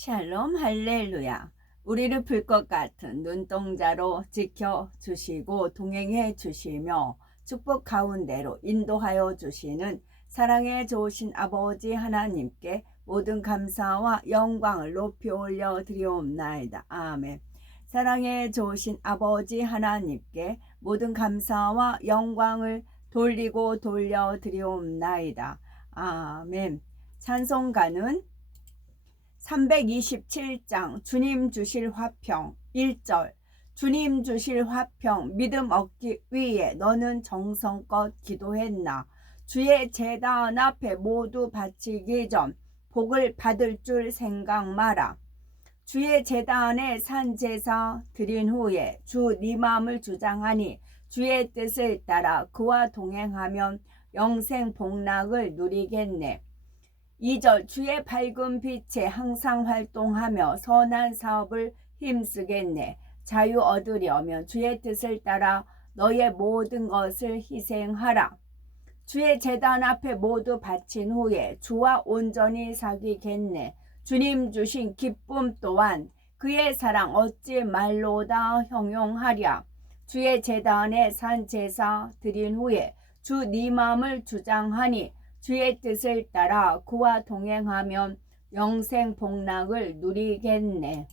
샬롬 할렐루야. 우리를 불 것 같은 눈동자로 지켜주시고 동행해 주시며 축복 가운데로 인도하여 주시는 사랑에 좋으신 아버지 하나님께 모든 감사와 영광을 높이 올려 드리옵나이다. 아멘. 사랑에 좋으신 아버지 하나님께 모든 감사와 영광을 돌리고 돌려 드리옵나이다. 아멘. 찬송가는 327장 주님 주실 화평 1절. 주님 주실 화평 믿음 얻기 위해 너는 정성껏 기도했나. 주의 제단 앞에 모두 바치기 전 복을 받을 줄 생각 마라. 주의 제단에 산제사 드린 후에 주 네 마음을 주장하니 주의 뜻을 따라 그와 동행하면 영생 복락을 누리겠네. 2절. 주의 밝은 빛에 항상 활동하며 선한 사업을 힘쓰겠네. 자유 얻으려면 주의 뜻을 따라 너의 모든 것을 희생하라. 주의 제단 앞에 모두 바친 후에 주와 온전히 사귀겠네. 주님 주신 기쁨 또한 그의 사랑 어찌 말로다 형용하랴. 주의 제단에 산 제사 드린 후에 주 네 마음을 주장하니 주의 뜻을 따라 그와 동행하면 영생 복락을 누리겠네.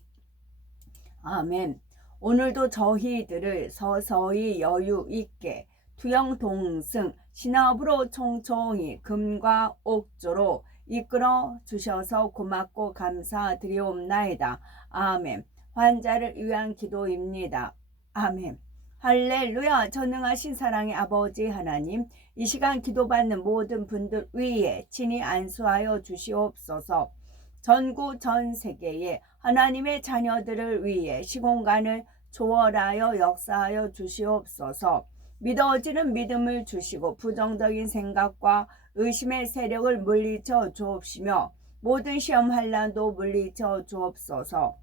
아멘. 오늘도 저희들을 서서히 여유 있게 투영동승 신업으로 총총히 금과 옥조로 이끌어 주셔서 고맙고 감사드리옵나이다. 아멘. 환자를 위한 기도입니다. 아멘. 할렐루야. 전능하신 사랑의 아버지 하나님, 이 시간 기도받는 모든 분들 위에 친히 안수하여 주시옵소서. 전국 전 세계에 하나님의 자녀들을 위해 시공간을 초월하여 역사하여 주시옵소서. 믿어지는 믿음을 주시고 부정적인 생각과 의심의 세력을 물리쳐 주옵시며 모든 시험 환난도 물리쳐 주옵소서.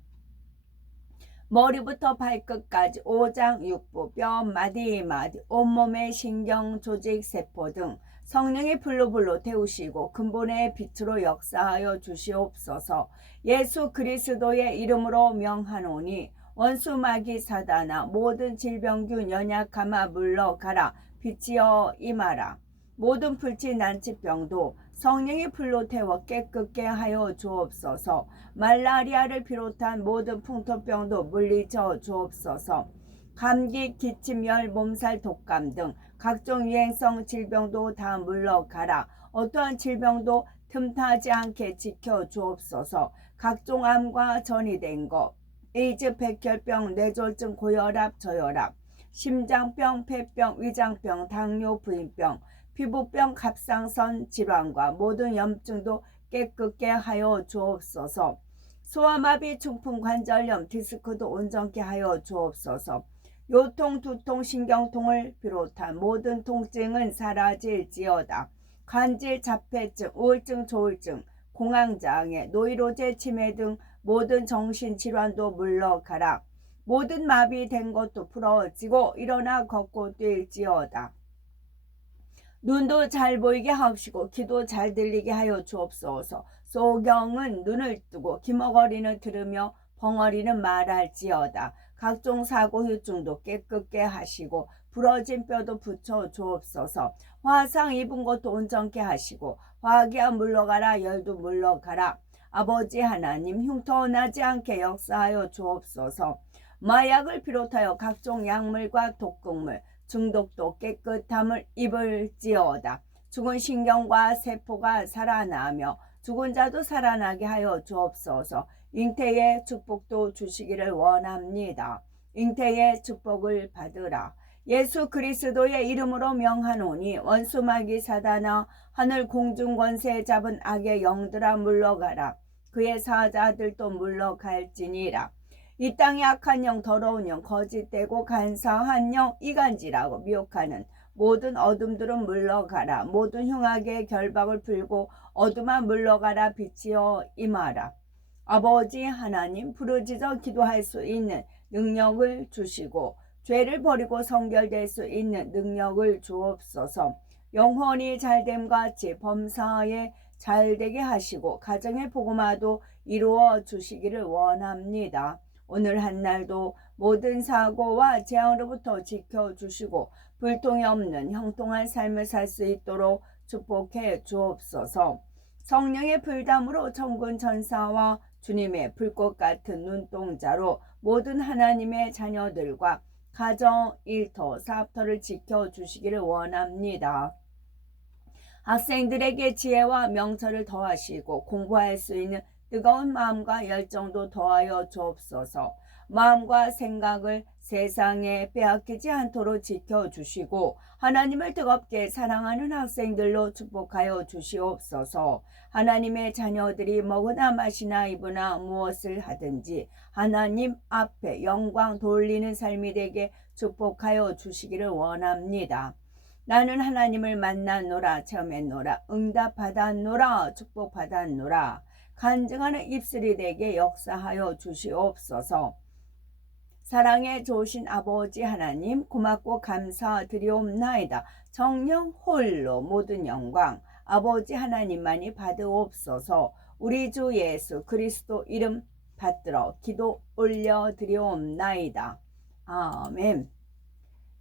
머리부터 발끝까지 오장육부, 뼈 마디마디, 온몸의 신경, 조직, 세포 등 성령의 불로 태우시고 근본의 빛으로 역사하여 주시옵소서. 예수 그리스도의 이름으로 명하노니 원수 마귀 사단아 모든 질병균 연약함아 물러가라. 빛이여 임하라. 모든 불치 난치병도 성령의 불로 태워 깨끗게 하여 주옵소서. 말라리아를 비롯한 모든 풍토병도 물리쳐 주옵소서. 감기, 기침, 열, 몸살, 독감 등 각종 유행성 질병도 다 물러가라. 어떠한 질병도 틈타지 않게 지켜 주옵소서. 각종 암과 전이된 것, 에이즈, 백혈병, 뇌졸중, 고혈압, 저혈압, 심장병, 폐병, 위장병, 당뇨, 부인병, 피부병, 갑상선 질환과 모든 염증도 깨끗게 하여 주옵소서. 소아마비, 중풍, 관절염, 디스크도 온전케 하여 주옵소서. 요통, 두통, 신경통을 비롯한 모든 통증은 사라질지어다. 관절, 자폐증, 우울증, 조울증, 공황장애, 노이로제, 치매 등 모든 정신질환도 물러가라. 모든 마비된 것도 풀어지고 일어나 걷고 뛸지어다. 눈도 잘 보이게 하옵시고 귀도 잘 들리게 하여 주옵소서. 소경은 눈을 뜨고 기머거리는 들으며 벙어리는 말할지어다. 각종 사고휴증도 깨끗게 하시고 부러진 뼈도 붙여 주옵소서. 화상 입은 것도 온전케 하시고 화기야 물러가라. 열도 물러가라. 아버지 하나님, 흉터나지 않게 역사하여 주옵소서. 마약을 비롯하여 각종 약물과 독극물, 중독도 깨끗함을 입을지어다. 죽은 신경과 세포가 살아나며 죽은 자도 살아나게 하여 주옵소서. 잉태의 축복도 주시기를 원합니다. 잉태의 축복을 받으라. 예수 그리스도의 이름으로 명하노니 원수 마귀 사단아 하늘 공중 권세 잡은 악의 영들아 물러가라. 그의 사자들도 물러갈지니라. 이 땅의 악한 영, 더러운 영, 거짓되고 간사한 영, 이간질하고 미혹하는 모든 어둠들은 물러가라. 모든 흉악의 결박을 풀고 어둠아 물러가라. 빛이여 임하라. 아버지 하나님, 부르짖어 기도할 수 있는 능력을 주시고 죄를 버리고 성결될 수 있는 능력을 주옵소서. 영혼이 잘됨같이 범사에 잘되게 하시고 가정의 복음화도 이루어 주시기를 원합니다. 오늘 한날도 모든 사고와 재앙으로부터 지켜주시고 불통이 없는 형통한 삶을 살 수 있도록 축복해 주옵소서. 성령의 불담으로 천군 천사와 주님의 불꽃 같은 눈동자로 모든 하나님의 자녀들과 가정, 일터, 사업터를 지켜주시기를 원합니다. 학생들에게 지혜와 명철을 더하시고 공부할 수 있는 뜨거운 마음과 열정도 더하여 주옵소서. 마음과 생각을 세상에 빼앗기지 않도록 지켜주시고 하나님을 뜨겁게 사랑하는 학생들로 축복하여 주시옵소서. 하나님의 자녀들이 먹으나 마시나 입으나 무엇을 하든지 하나님 앞에 영광 돌리는 삶이 되게 축복하여 주시기를 원합니다. 나는 하나님을 만났노라, 체험했노라, 응답받았노라, 축복받았노라. 간증하는 입술이 되게 역사하여 주시옵소서. 사랑에 좋으신 아버지 하나님, 고맙고 감사드리옵나이다. 정령 홀로 모든 영광 아버지 하나님만이 받으옵소서. 우리 주 예수 그리스도 이름 받들어 기도 올려드리옵나이다. 아멘.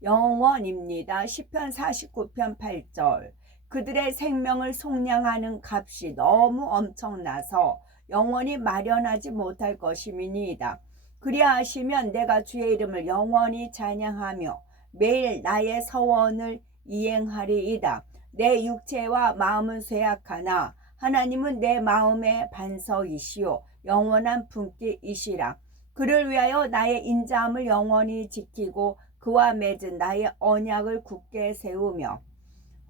영원입니다. 시편 49편 8절. 그들의 생명을 속량하는 값이 너무 엄청나서 영원히 마련하지 못할 것임이니이다. 그리하시면 내가 주의 이름을 영원히 찬양하며 매일 나의 서원을 이행하리이다. 내 육체와 마음은 쇠약하나 하나님은 내 마음의 반석이시오 영원한 품기이시라. 그를 위하여 나의 인자함을 영원히 지키고 그와 맺은 나의 언약을 굳게 세우며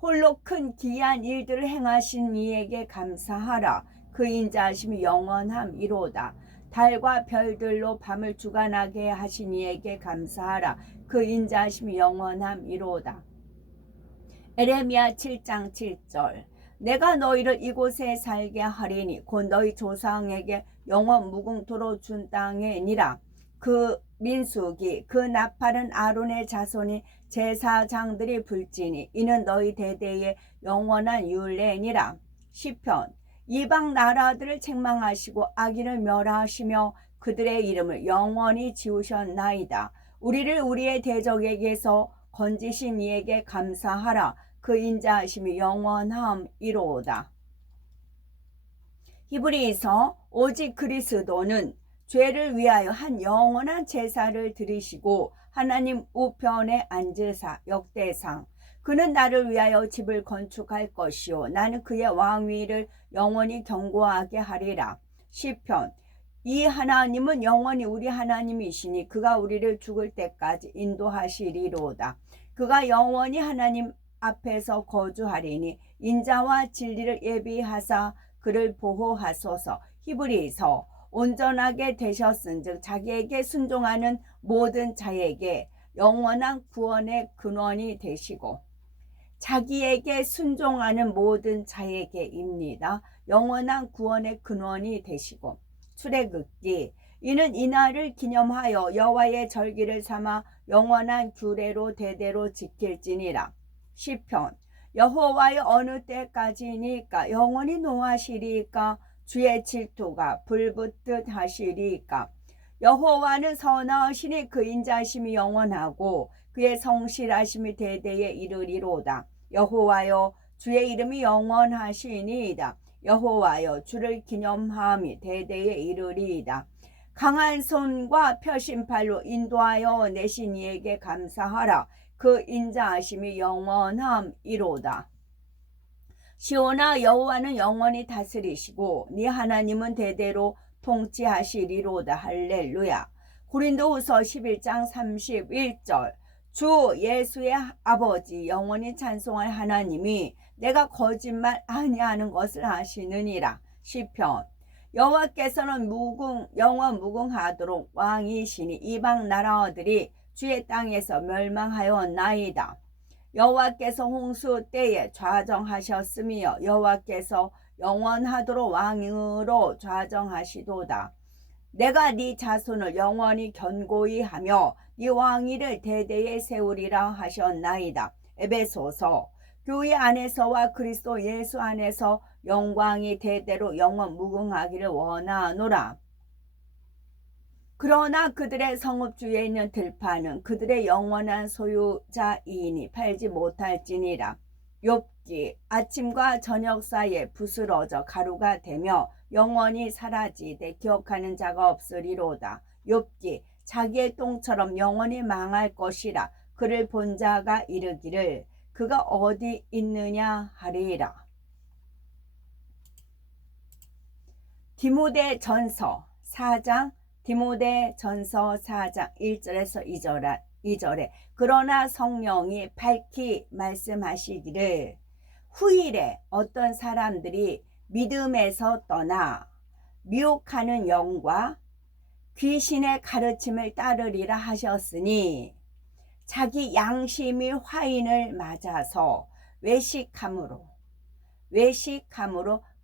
홀로 큰 기이한 일들을 행하신 이에게 감사하라. 그 인자하심이 영원함이로다. 달과 별들로 밤을 주관하게 하신 이에게 감사하라. 그 인자하심이 영원함이로다. 에레미야 7장 7절. 내가 너희를 이곳에 살게 하리니 곧 너희 조상에게 영원 무궁토로 준 땅이니라. 그 민수기 그 나팔은 아론의 자손이 제사장들이 불지니 이는 너희 대대의 영원한 율례니라. 시편. 이방 나라들을 책망하시고 악인을 멸하시며 그들의 이름을 영원히 지우셨나이다. 우리를 우리의 대적에게서 건지신 이에게 감사하라. 그 인자하심이 영원함이로다. 히브리서. 오직 그리스도는 죄를 위하여 한 영원한 제사를 드리시고 하나님 우편에 앉으사 역대상. 그는 나를 위하여 집을 건축할 것이요 나는 그의 왕위를 영원히 견고하게 하리라. 시편. 이 하나님은 영원히 우리 하나님이시니 그가 우리를 죽을 때까지 인도하시리로다. 그가 영원히 하나님 앞에서 거주하리니 인자와 진리를 예비하사 그를 보호하소서. 히브리서. 온전하게 되셨은즉 자기에게 순종하는 모든 자에게 영원한 구원의 근원이 되시고 자기에게 순종하는 모든 자에게입니다. 영원한 구원의 근원이 되시고 출애굽기. 이는 이날을 기념하여 여호와의 절기를 삼아 영원한 규례로 대대로 지킬지니라. 시편. 여호와여 어느 때까지니까 영원히 노하시리까 주의 질투가 불붙듯 하시리까. 여호와는 선하시니 그 인자심이 영원하고 그의 성실하심이 대대에 이르리로다. 여호와여 주의 이름이 영원하시니이다. 여호와여 주를 기념함이 대대에 이르리이다. 강한 손과 펴신팔로 인도하여 내신 이에게 감사하라. 그 인자하심이 영원함이로다. 시온아 여호와는 영원히 다스리시고 네 하나님은 대대로 통치하시리로다. 할렐루야. 고린도후서 11장 31절. 주 예수의 아버지 영원히 찬송할 하나님이 내가 거짓말 아니하는 것을 아시느니라. 시편. 여호와께서는 영원 무궁하도록 왕이시니 이방 나라들이 주의 땅에서 멸망하였나이다. 여호와께서 홍수 때에 좌정하셨으며 여호와께서 영원하도록 왕으로 좌정하시도다. 내가 네 자손을 영원히 견고히 하며 네 왕위를 대대에 세우리라 하셨나이다. 에베소서. 교회 안에서와 그리스도 예수 안에서 영광이 대대로 영원 무궁하기를 원하노라. 그러나 그들의 성읍주에 있는 들판은 그들의 영원한 소유자이니 팔지 못할지니라. 욥기 아침과 저녁 사이에 부스러져 가루가 되며 영원히 사라지되 기억하는 자가 없으리로다. 욥기 자기의 똥처럼 영원히 망할 것이라. 그를 본 자가 이르기를 그가 어디 있느냐 하리라. 디모데 전서 4장 디모데 전서 4장 1절에서 2절에 그러나 성령이 밝히 말씀하시기를 후일에 어떤 사람들이 믿음에서 떠나 미혹하는 영과 귀신의 가르침을 따르리라 하셨으니 자기 양심이 화인을 맞아서 외식함으로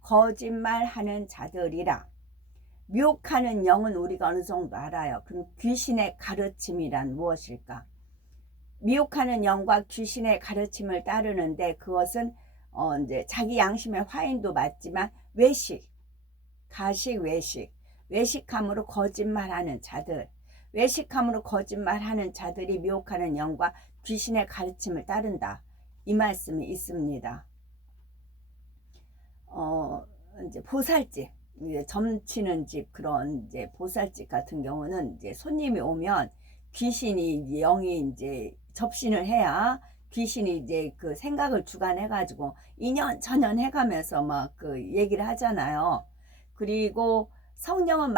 거짓말하는 자들이라. 미혹하는 영은 우리가 어느 정도 알아요. 그럼 귀신의 가르침이란 무엇일까? 미혹하는 영과 귀신의 가르침을 따르는데 그것은 이제 자기 양심의 화인도 맞지만 외식함으로 거짓말하는 자들, 외식함으로 거짓말하는 자들이 미혹하는 영과 귀신의 가르침을 따른다. 이 말씀이 있습니다. 이제 보살집, 이제 점치는 집 그런 이제 보살집 같은 경우는 이제 손님이 오면 귀신이 영이 이제 접신을 해야 귀신이 이제 그 생각을 주관해가지고 이년저년 해가면서 막 그 얘기를 하잖아요. 그리고 성령은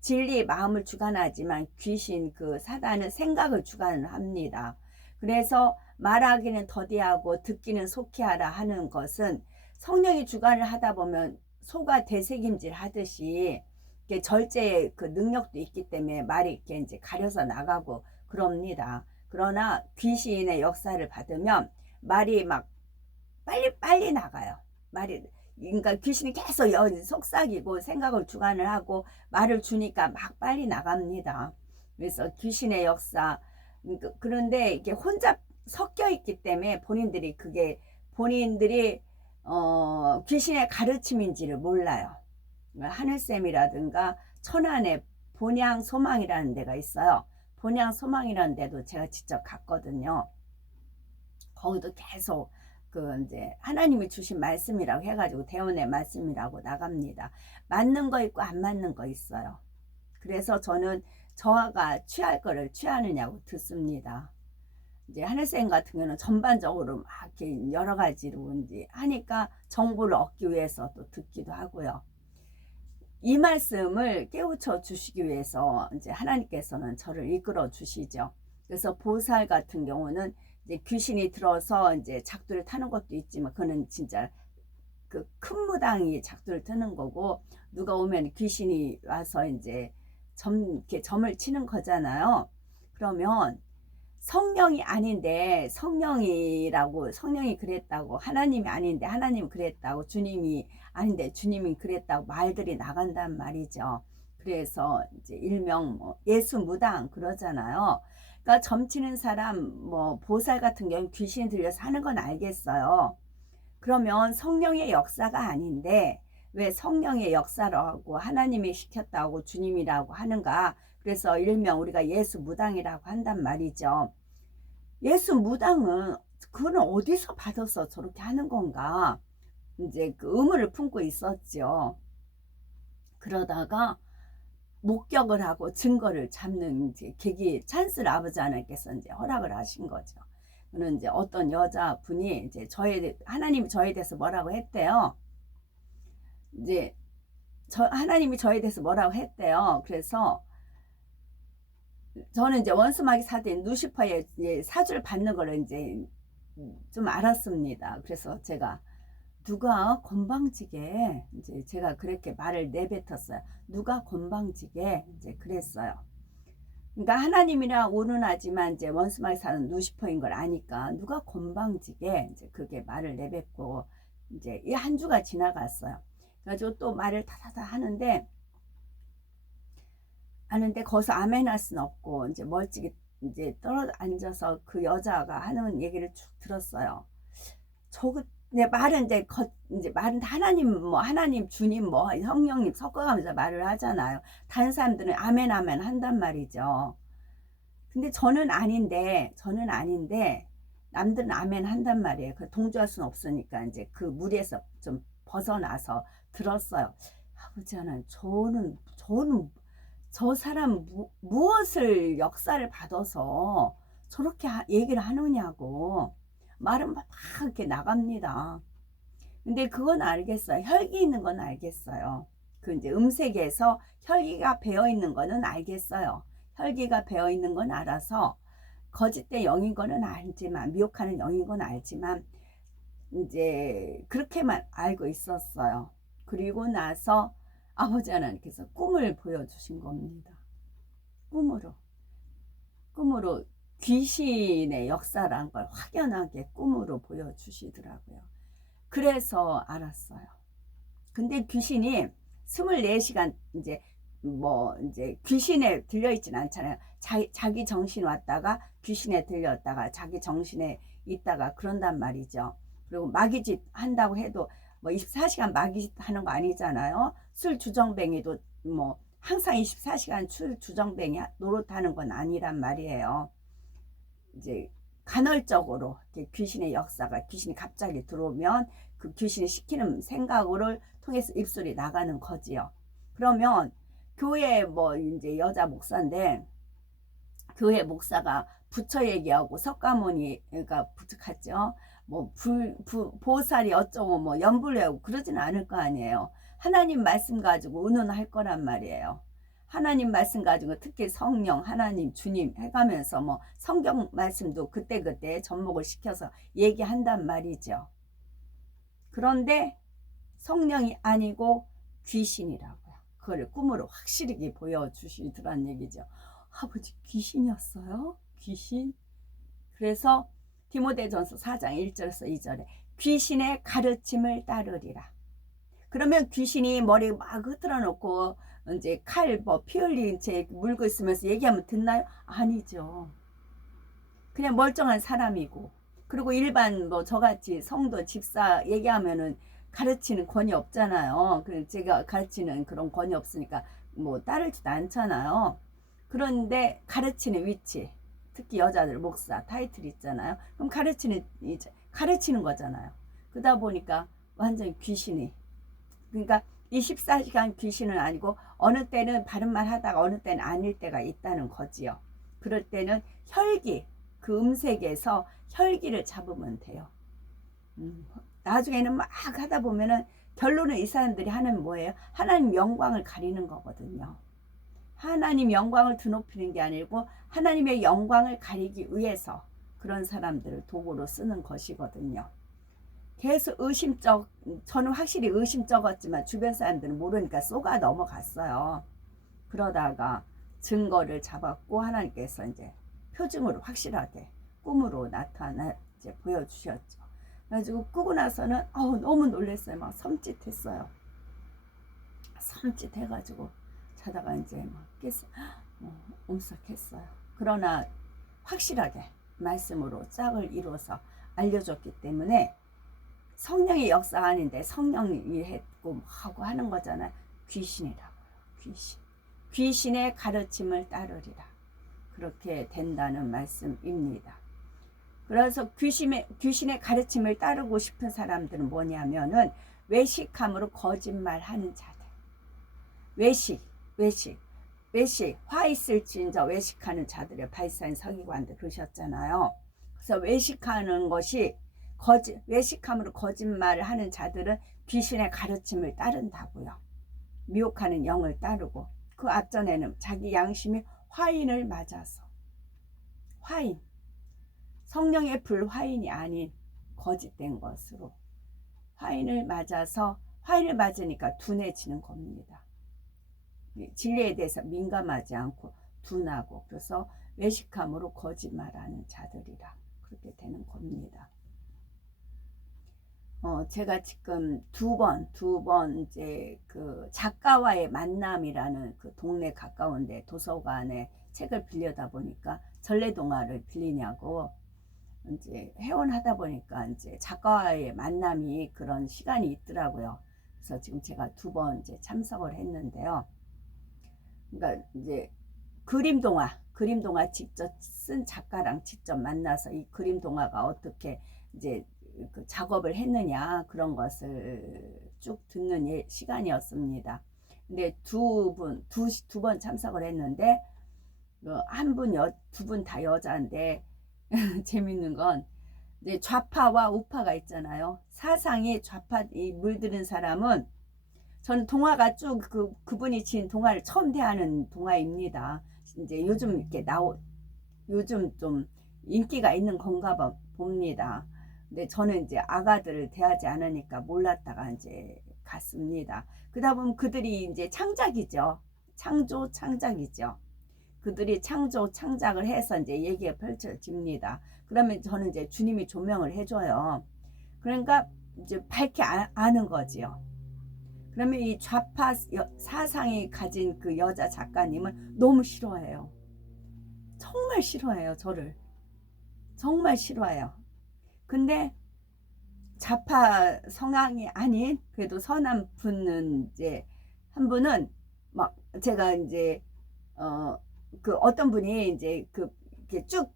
진리의 마음을 주관하지만 귀신 그 사단은 생각을 주관합니다. 그래서 말하기는 더디하고 듣기는 속히 하라 하는 것은 성령이 주관을 하다 보면 소가 되새김질 하듯이 절제의 그 능력도 있기 때문에 말이 이렇게 이제 가려서 나가고 그럽니다. 그러나 귀신의 역사를 받으면 말이 막 빨리 나가요. 그러니까 귀신이 계속 속삭이고 생각을 주관을 하고 말을 주니까 막 빨리 나갑니다. 그래서 귀신의 역사, 그런데 이게 혼자 섞여 있기 때문에 본인들이 귀신의 가르침인지를 몰라요. 하늘샘이라든가 천안에 본향소망이라는 데가 있어요. 본향소망이라는 데도 제가 직접 갔거든요. 거기도 계속 이제 하나님이 주신 말씀이라고 해가지고 대원의 말씀이라고 나갑니다. 맞는 거 있고 안 맞는 거 있어요. 그래서 저는 저하가 취할 거를 취하느냐고 듣습니다. 이제 하늘쌤 같은 경우는 전반적으로 막 이렇게 여러 가지로 이제 하니까 정보를 얻기 위해서 또 듣기도 하고요. 이 말씀을 깨우쳐 주시기 위해서 이제 하나님께서는 저를 이끌어 주시죠. 그래서 보살 같은 경우는 이제 귀신이 들어서 이제 작두를 타는 것도 있지만 그는 진짜 그 큰 무당이 작두를 트는 거고 누가 오면 귀신이 와서 이제 이렇게 점을 치는 거잖아요. 그러면 성령이 아닌데 성령이 그랬다고 하나님이 아닌데 하나님이 그랬다고 주님이 아닌데 주님이 그랬다고 말들이 나간단 말이죠. 그래서 이제 일명 예수 무당 그러잖아요. 그러니까 점치는 사람 보살 같은 경우 귀신 들려서 하는 건 알겠어요. 그러면 성령의 역사가 아닌데 왜 성령의 역사라고 하나님이 시켰다고 주님이라고 하는가? 그래서 일명 우리가 예수 무당이라고 한단 말이죠. 예수 무당은 그거는 어디서 받아서 저렇게 하는 건가? 이제 그 의문을 품고 있었죠. 그러다가 목격을 하고 증거를 잡는 이제 찬스를 아버지 하나님께서 이제 허락을 하신 거죠. 그는 이제 어떤 여자분이 이제 하나님이 저에 대해서 뭐라고 했대요. 이제 하나님이 저에 대해서 뭐라고 했대요. 그래서 저는 이제 원수마귀 사대인 루시퍼의 사주를 받는 걸 이제 좀 알았습니다. 그래서 제가 누가 건방지게 이제 제가 그렇게 말을 내뱉었어요. 누가 건방지게 이제 그랬어요. 그러니까 하나님이랑 운운하지만 이제 원수마귀 사는 루시퍼인 걸 아니까 누가 건방지게 이제 그렇게 말을 내뱉고 이제 이 한 주가 지나갔어요. 그래가지고 또 말을 타타타 하는데 거기서 아멘 할 수는 없고 이제 멀찍이 이제 떨어져 앉아서 그 여자가 하는 얘기를 쭉 들었어요. 근데 말은 이제 말은 하나님 뭐 하나님 주님 뭐 성령님 섞어가면서 말을 하잖아요. 다른 사람들은 아멘 아멘 한단 말이죠. 근데 저는 아닌데 남들은 아멘 한단 말이에요. 그 동조할 수는 없으니까 이제 그 무리에서 좀 벗어나서 들었어요. 아버지 하나님, 저는 저 사람 무엇을 역사를 받아서 저렇게 얘기를 하느냐고 말은 막 이렇게 나갑니다. 근데 그건 알겠어요. 혈기 있는 건 알겠어요. 그 이제 음색에서 혈기가 배어 있는 거는 알겠어요. 혈기가 배어 있는 건 알아서 거짓된 영인 거는 알지만, 미혹하는 영인 건 알지만 이제 그렇게만 알고 있었어요. 그리고 나서 아버지 하나님께서 꿈을 보여주신 겁니다. 꿈으로 귀신의 역사란 걸 확연하게 꿈으로 보여주시더라고요. 그래서 알았어요. 근데 귀신이 24시간 이제 귀신에 들려있진 않잖아요. 자기 정신 왔다가 귀신에 들렸다가 자기 정신에 있다가 그런단 말이죠. 그리고 마귀짓 한다고 해도 뭐 24시간 마귀짓 하는 거 아니잖아요. 술 주정뱅이도 뭐 항상 24시간 술 주정뱅이 노릇하는 건 아니란 말이에요. 이제 간헐적으로 귀신의 역사가 귀신이 갑자기 들어오면 그 귀신이 시키는 생각을 통해서 입술이 나가는 거지요. 그러면 교회 뭐 이제 여자 목사인데 교회 목사가 부처 얘기하고 석가모니 그러니까 부처갔죠. 뭐 보살이 어쩌고 뭐 연불회하고 그러지는 않을 거 아니에요. 하나님 말씀 가지고 의논할 거란 말이에요. 하나님 말씀 가지고 특히 성령, 하나님, 주님 해가면서 뭐 성경 말씀도 그때그때 접목을 시켜서 얘기한단 말이죠. 그런데 성령이 아니고 귀신이라고요. 그걸 꿈으로 확실히 보여주시더란 얘기죠. 아버지 귀신이었어요? 귀신? 그래서 디모데전서 4장 1절에서 2절에 귀신의 가르침을 따르리라. 그러면 귀신이 머리 막 흐트러 놓고 이제 칼 뭐 피 흘린 채 물고 있으면서 얘기하면 듣나요? 아니죠. 그냥 멀쩡한 사람이고 그리고 일반 뭐 저같이 성도 집사 얘기하면은 가르치는 권위 없잖아요. 그래서 제가 가르치는 그런 권위 없으니까 뭐 따르지도 않잖아요. 그런데 가르치는 위치 특히 여자들 목사 타이틀 있잖아요. 그럼 가르치는 거잖아요. 그러다 보니까 완전히 귀신이 그러니까 24시간 귀신은 아니고 어느 때는 바른 말 하다가 어느 때는 아닐 때가 있다는 거지요. 그럴 때는 혈기 그 음색에서 혈기를 잡으면 돼요. 나중에는 막 하다 보면은 결론은 이 사람들이 하는 뭐예요? 하나님 영광을 가리는 거거든요. 하나님 영광을 드높이는 게 아니고 하나님의 영광을 가리기 위해서 그런 사람들을 도구로 쓰는 것이거든요. 계속 저는 확실히 의심쩍었지만 주변 사람들은 모르니까 쏘가 넘어갔어요. 그러다가 증거를 잡았고 하나님께서 이제 표징으로 확실하게 꿈으로 나타나 이제 보여주셨죠. 그래가지고 끄고 나서는 너무 놀랐어요. 막 섬찟했어요. 섬찟해가지고 자다가 이제 막 깼어요. 옴싹했어요. 그러나 확실하게 말씀으로 짝을 이루어서 알려줬기 때문에 성령의 역사가 아닌데 성령이 했고 하고 하는 거잖아요. 귀신이라고요. 귀신의 가르침을 따르리라. 그렇게 된다는 말씀입니다. 그래서 귀신의 가르침을 따르고 싶은 사람들은 뭐냐면은 외식함으로 거짓말하는 자들. 외식 화 있을지인저 외식하는 자들의 바리새인 서기관들 그러셨잖아요. 그래서 외식하는 것이 외식함으로 거짓말을 하는 자들은 귀신의 가르침을 따른다고요. 미혹하는 영을 따르고 그 앞전에는 자기 양심이 화인을 맞아서 성령의 불화인이 아닌 거짓된 것으로 화인을 맞으니까 둔해지는 겁니다. 진리에 대해서 민감하지 않고 둔하고 그래서 외식함으로 거짓말하는 자들이라 그렇게 되는 겁니다. 제가 지금 두 번 이제 그 작가와의 만남이라는 그 동네 가까운데 도서관에 책을 빌려다 보니까 전래동화를 빌리냐고 이제 회원하다 보니까 이제 작가와의 만남이 그런 시간이 있더라고요. 그래서 지금 제가 2번 이제 참석을 했는데요. 그러니까 이제 그림 동화 직접 쓴 작가랑 직접 만나서 이 그림 동화가 어떻게 이제 그 작업을 했느냐 그런 것을 쭉 듣는 시간이었습니다. 근데 두 번 참석을 했는데 두 분 다 여자인데 재밌는 건 이제 좌파와 우파가 있잖아요. 사상이 좌파 물들은 사람은 저는 동화가 쭉 그분이 지은 동화를 처음 대하는 동화입니다. 이제 요즘 이렇게 요즘 좀 인기가 있는 건가 봅니다. 근데 저는 이제 아가들을 대하지 않으니까 몰랐다가 이제 갔습니다. 그러다 보면 그들이 이제 창작이죠. 창작이죠. 그들이 창작을 해서 이제 얘기가 펼쳐집니다. 그러면 저는 이제 주님이 조명을 해줘요. 그러니까 이제 밝게 아는 거지요. 그러면 이 좌파 사상이 가진 그 여자 작가님은 너무 싫어해요. 정말 싫어해요, 저를. 정말 싫어해요. 근데 좌파 성향이 아닌 그래도 선한 분은 이제 한 분은 막 제가 이제 그 어떤 분이 이제 이렇게 쭉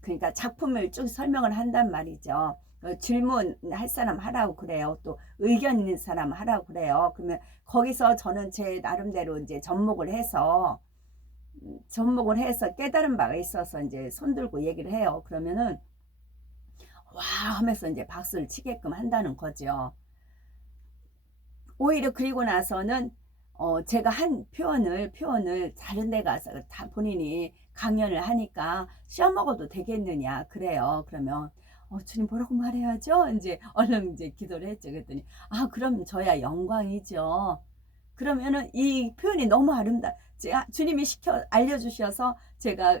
그러니까 작품을 쭉 설명을 한단 말이죠. 질문할 사람 하라고 그래요. 또 의견 있는 사람 하라고 그래요. 그러면 거기서 저는 제 나름대로 이제 접목을 해서 깨달은 바가 있어서 이제 손들고 얘기를 해요. 그러면은 와 하면서 이제 박수를 치게끔 한다는 거죠. 오히려 그리고 나서는 제가 한 표현을 다른 데 가서 다 본인이 강연을 하니까 씌워먹어도 되겠느냐 그래요. 그러면 주님 뭐라고 말해야죠? 이제 얼른 이제 기도를 했죠. 그랬더니 그럼 저야 영광이죠. 그러면은 이 표현이 너무 제가 주님이 알려주셔서 제가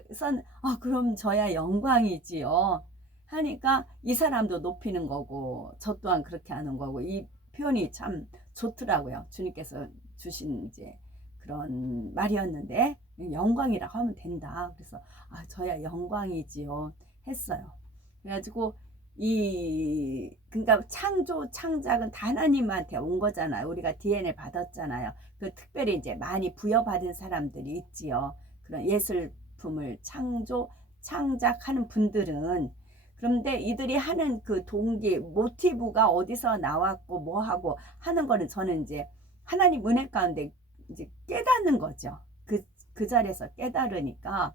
그럼 저야 영광이지요. 하니까 이 사람도 높이는 거고 저 또한 그렇게 하는 거고 이 표현이 참 좋더라고요. 주님께서 주신 이제 그런 말이었는데 영광이라고 하면 된다. 그래서 저야 영광이지요 했어요. 그래가지고 그러니까 창작은 다 하나님한테 온 거잖아요. 우리가 DNA 받았잖아요. 특별히 이제 많이 부여받은 사람들이 있지요. 그런 예술품을 창작하는 분들은. 그런데 이들이 하는 그 동기, 모티브가 어디서 나왔고 뭐하고 하는 거는 저는 이제 하나님 은혜 가운데 이제 깨닫는 거죠. 그 자리에서 깨달으니까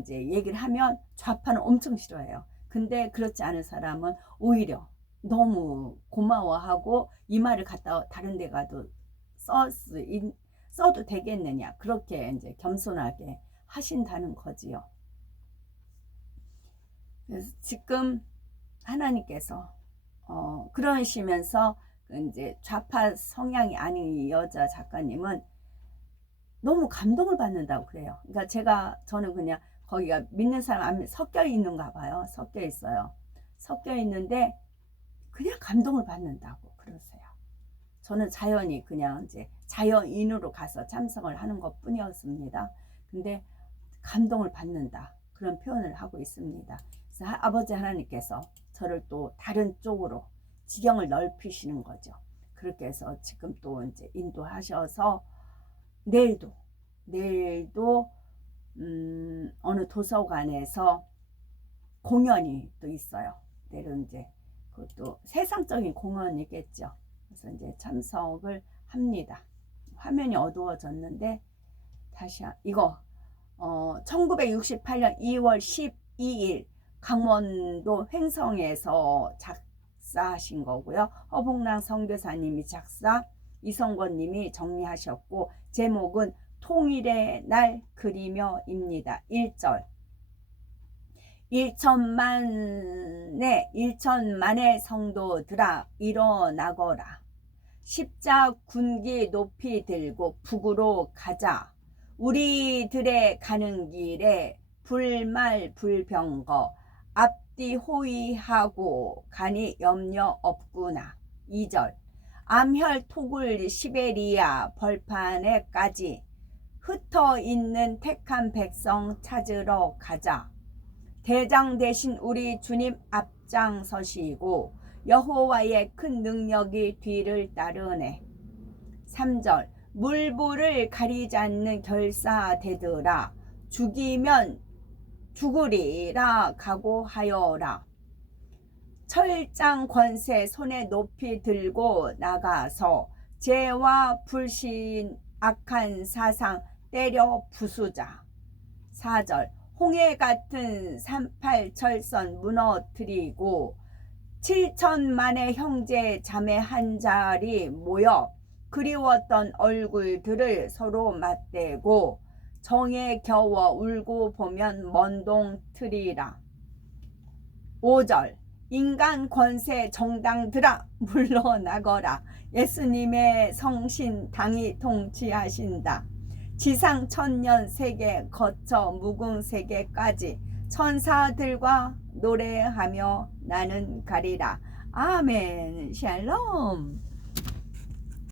이제 얘기를 하면 좌파는 엄청 싫어해요. 근데 그렇지 않은 사람은 오히려 너무 고마워하고 이 말을 갖다 다른 데 가도 써도 되겠느냐 그렇게 이제 겸손하게 하신다는 거지요. 그래서 지금 하나님께서 그러시면서 이제 좌파 성향이 아닌 여자 작가님은 너무 감동을 받는다고 그래요. 그러니까 저는 그냥 거기가 믿는 사람 안 섞여 있는가 봐요. 섞여 있어요. 섞여 있는데 그냥 감동을 받는다고 그러세요. 저는 자연히 그냥 이제 자연인으로 가서 참석을 하는 것 뿐이었습니다. 근데 감동을 받는다. 그런 표현을 하고 있습니다. 그래서 아버지 하나님께서 저를 또 다른 쪽으로 지경을 넓히시는 거죠. 그렇게 해서 지금 또 이제 인도하셔서 내일도 어느 도서관에서 공연이 또 있어요. 내일은 이제 그것도 세상적인 공연이겠죠. 그래서 이제 참석을 합니다. 화면이 어두워졌는데 다시 이거 1968년 2월 12일 강원도 횡성에서 작사하신 거고요. 허봉랑 선교사님이 작사, 이성권 님이 정리하셨고 제목은 통일의 날 그리며입니다. 1절 1천만의 성도들아 일어나거라. 십자 군기 높이 들고 북으로 가자. 우리들의 가는 길에 불말불병거 앞뒤 호위하고 가니 염려 없구나. 2절 암혈 토굴 시베리아 벌판에까지 흩어있는 택한 백성 찾으러 가자. 대장 대신 우리 주님 앞장서시고 여호와의 큰 능력이 뒤를 따르네. 3절 물불을 가리지 않는 결사되더라. 죽이면 죽으리라 각오하여라. 철장 권세 손에 높이 들고 나가서 죄와 불신 악한 사상 때려 부수자. 4절 홍해 같은 38철선 무너뜨리고 7천만의 형제 자매 한 자리 모여 그리웠던 얼굴들을 서로 맞대고 정에 겨워 울고 보면 먼동 트리라. 5절 인간 권세 정당들아 물러나거라. 예수님의 성신 당이 통치하신다. 지상 천년 세계 거쳐 묵은 세계까지 천사들과 노래하며 나는 가리라. 아멘. 샬롬.